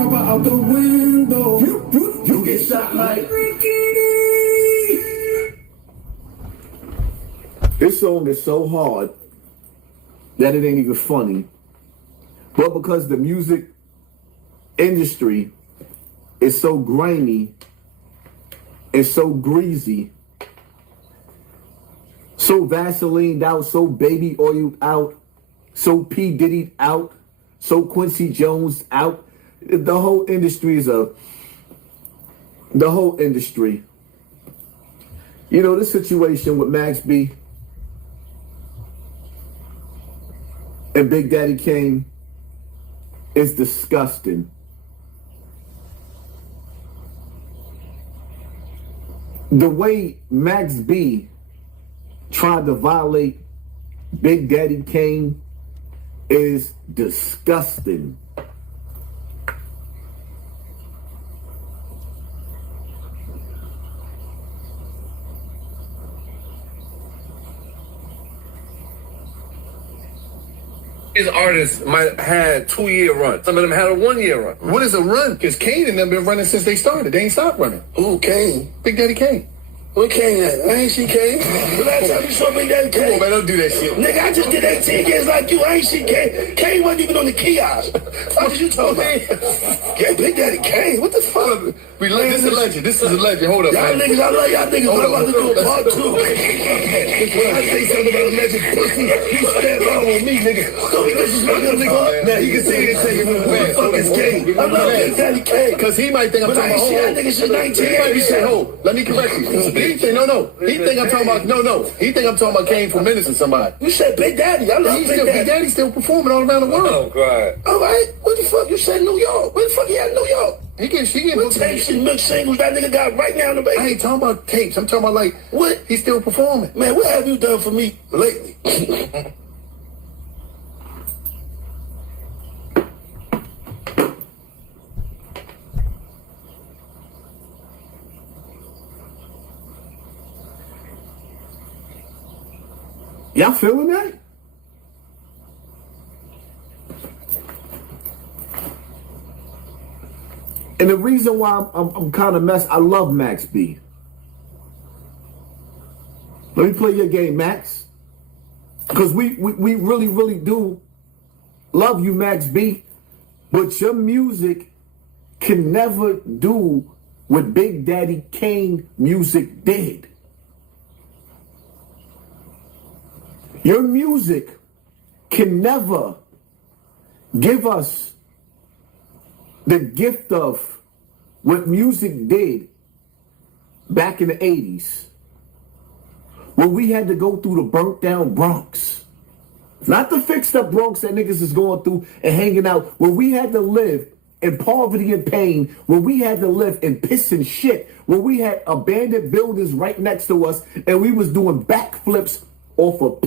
chopper out the window. You get shot like Rickety. This song is so hard that it ain't even funny. But because the music industry is so grimy and so greasy, so Vaselined out, so baby oiled out, so P. Diddy'd out, so Quincy Jones out. The whole industry is the whole industry. You know, this situation with Max B and Big Daddy Kane is disgusting. The way Max B tried to violate Big Daddy Kane is disgusting. These artists might have 2-year run. Some of them had a 1-year run. What is a run? Because Kane and them been running since they started. They ain't stopped running. Who, Kane? Big Daddy Kane. Where Kane at? I ain't see Kane. The last time you saw Big Daddy Kane. Come on, man, don't do that shit. Nigga, I just did 18 years like you. I ain't see Kane. Kane wasn't even on the kiosk. What did you talking about? Yeah, Big Daddy Kane. What the fuck? This is a legend. This is a legend. Hold up, y'all man. Niggas, I love y'all niggas. Hold I'm about to do a up. part 2. When I say something about a legend pussy, you stand wrong with me, nigga. Don't be disrespectful, nigga. Now, he can say it and say it real Who the fast. fuck is Kane? I love Big Daddy Kane. Because he might think I'm But I talking ain't about see that nigga since 19. He might be saying, hold, let me correct you. He think, no. He think I'm talking about, no. He think I'm talking about Kane for minutes or somebody. You said Big Daddy. I love Big Daddy. Big Daddy's still performing all around the world. Oh, God. All right. What the fuck? You said New York. Where the fuck he at in New York? He can What tapes and mix singles that nigga got right now in the I baby? ain't talking about tapes. I'm talking about like What? he's still performing. Man, what have you done for me lately? Y'all feeling that? And the reason why I'm kind of messed, I love Max B. Let me play your game, Max. Because we really, really do love you, Max B. But your music can never do what Big Daddy Kane music did. Your music can never give us the gift of what music did back in the 80s. When we had to go through the burnt down Bronx. Not the fixed up Bronx that niggas is going through and hanging out. When we had to live in poverty and pain. When we had to live in piss and shit. When we had abandoned buildings right next to us. And we was doing backflips off of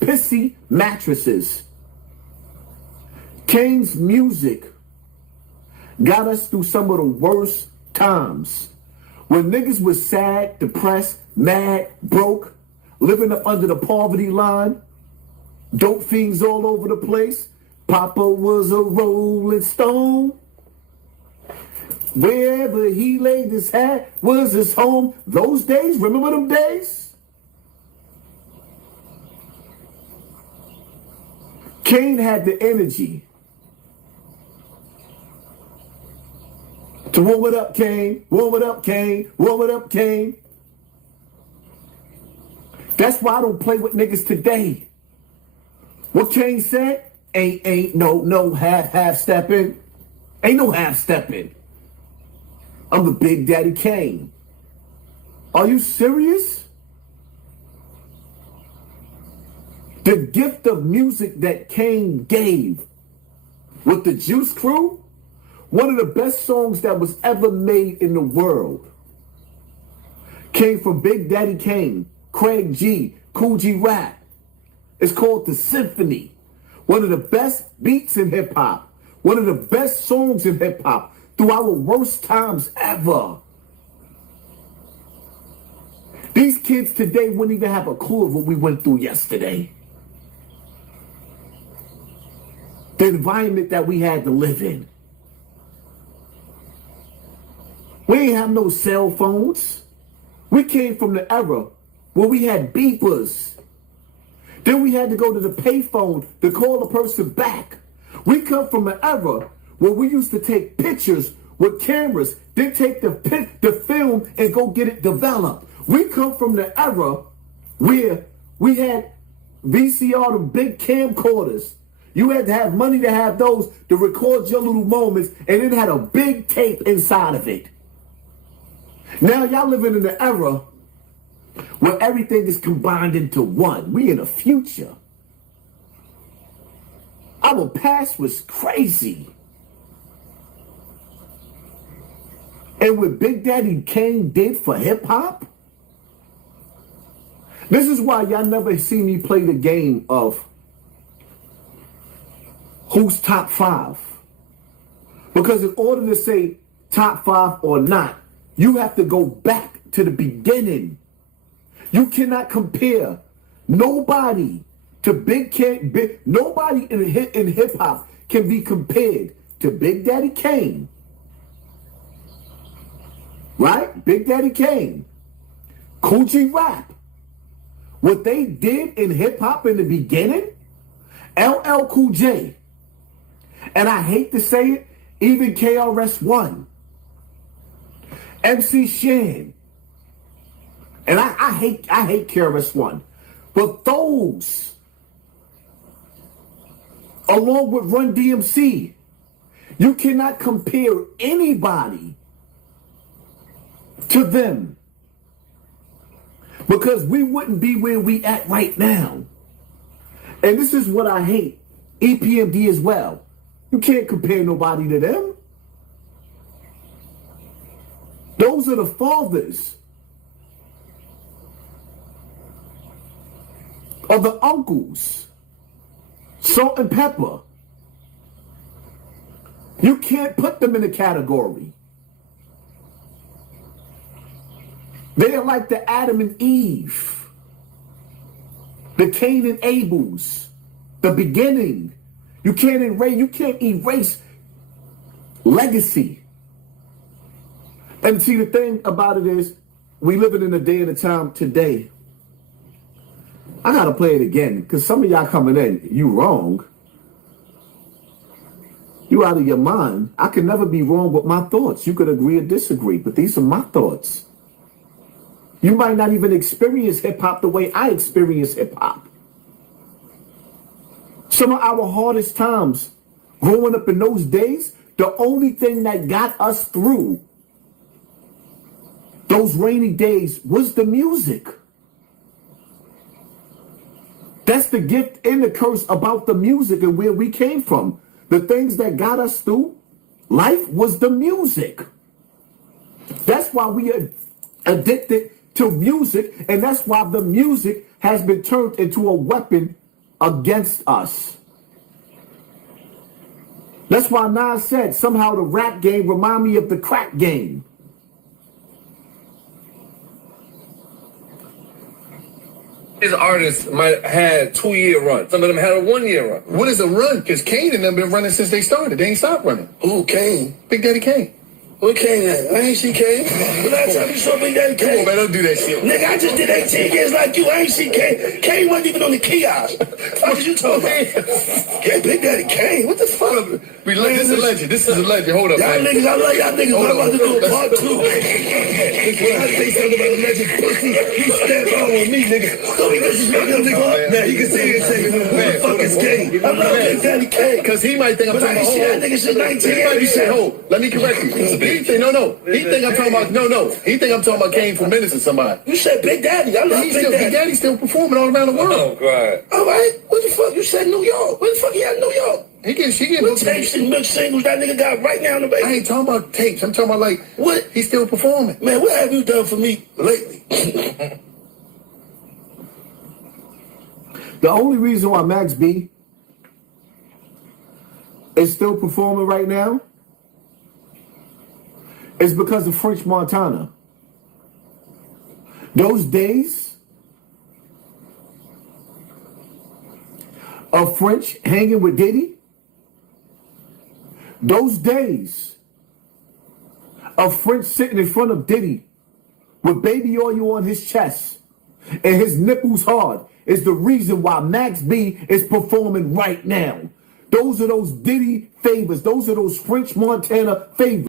pissy mattresses. Kane's music got us through some of the worst times. When niggas was sad, depressed, mad, broke, living up under the poverty line, dope fiends all over the place. Papa was a rolling stone. Wherever he laid his hat was his home. Those days, remember them days? Kane had the energy to warm it up, Kane. Warm it up, Kane. Warm it up, Kane. That's why I don't play with niggas today. What Kane said? Ain't no half stepping. Ain't no half stepping. I'm the Big Daddy Kane. Are you serious? The gift of music that Kane gave with the Juice Crew, one of the best songs that was ever made in the world, came from Big Daddy Kane, Craig G, Cool G Rap. It's called The Symphony. One of the best beats in hip hop. One of the best songs in hip hop through our worst times ever. These kids today wouldn't even have a clue of what we went through yesterday. The environment that we had to live in. We ain't have no cell phones. We came from the era where we had beepers. Then we had to go to the payphone to call the person back. We come from an era where we used to take pictures with cameras, then take the film and go get it developed. We come from the era where we had VCR, the big camcorders. You had to have money to have those to record your little moments, and it had a big tape inside of it. Now y'all living in the era where everything is combined into one. We in the future. Our past was crazy. And what Big Daddy Kane did for hip hop, this is why y'all never see me play the game of who's top five. Because in order to say top five or not, you have to go back to the beginning. You cannot compare nobody to nobody in hip hop can be compared to Big Daddy Kane. Right? Big Daddy Kane. Cool G Rap. What they did in hip hop in the beginning, LL Cool J. And I hate to say it, even KRS-One. MC Shan. And I hate KRS-One. But those, along with Run DMC, you cannot compare anybody to them. Because we wouldn't be where we at right now. And this is what I hate. EPMD as well. You can't compare nobody to them. Those are the fathers of the uncles. Salt and Pepper. You can't put them in a category. They're like the Adam and Eve, the Cain and Abel's, the beginning. You can't erase legacy. And see, the thing about it is, we living in a day and a time today. I gotta play it again, because some of y'all coming in, you wrong. You out of your mind. I can never be wrong with my thoughts. You could agree or disagree, but these are my thoughts. You might not even experience hip-hop the way I experience hip-hop. Some of our hardest times growing up in those days, the only thing that got us through those rainy days was the music. That's the gift and the curse about the music and where we came from. The things that got us through life was the music. That's why we are addicted to music, and that's why the music has been turned into a weapon against us. That's why Nas said somehow the rap game remind me of the crack game. These artists might have 2-year run. Some of them had a 1-year run. What is a run? Because Kane and them been running since they started. They ain't stopped running. Who, Kane? Big Daddy Kane. What Kane at? I ain't see Kane. The last time you saw Big Daddy Kane. Come on, man, don't do that shit. Nigga, I just did 18 years like you. I ain't see Kane. Kane wasn't even on the kiosk. What you talking about? Yeah, Big Daddy Kane. What the fuck? This is a legend. This is a legend. Hold up, Y'all man. niggas, I love y'all niggas. I'm about to do a part 2. When I say something about a legend pussy, you stand wrong with me, nigga. Don't be disrespecting nigga. Now he can say it and say, who the fuck is Kane? I love Big Daddy Kane. Because he might think I'm But I talking ain't about see that nigga since 1980. He might be saying, hold, let me correct you. He think, no. He think I'm talking about, no. He think I'm talking about Kane from Minutes or somebody. You said Big Daddy. I love Big Daddy. Big Daddy's still performing all around the world. Oh, God. All right. What the fuck? You said New York. Where the fuck he at in New York? She getting What tapes and mixed singles that nigga got right now in the I basement? ain't talking about tapes. I'm talking about, like, What? he's still performing. Man, what have you done for me lately? The only reason why Max B is still performing right now is because of French Montana. Those days of French hanging with Diddy, those days of French sitting in front of Diddy with baby oil on his chest and his nipples hard is the reason why Max B is performing right now. Those are those Diddy favors. Those are those French Montana favors.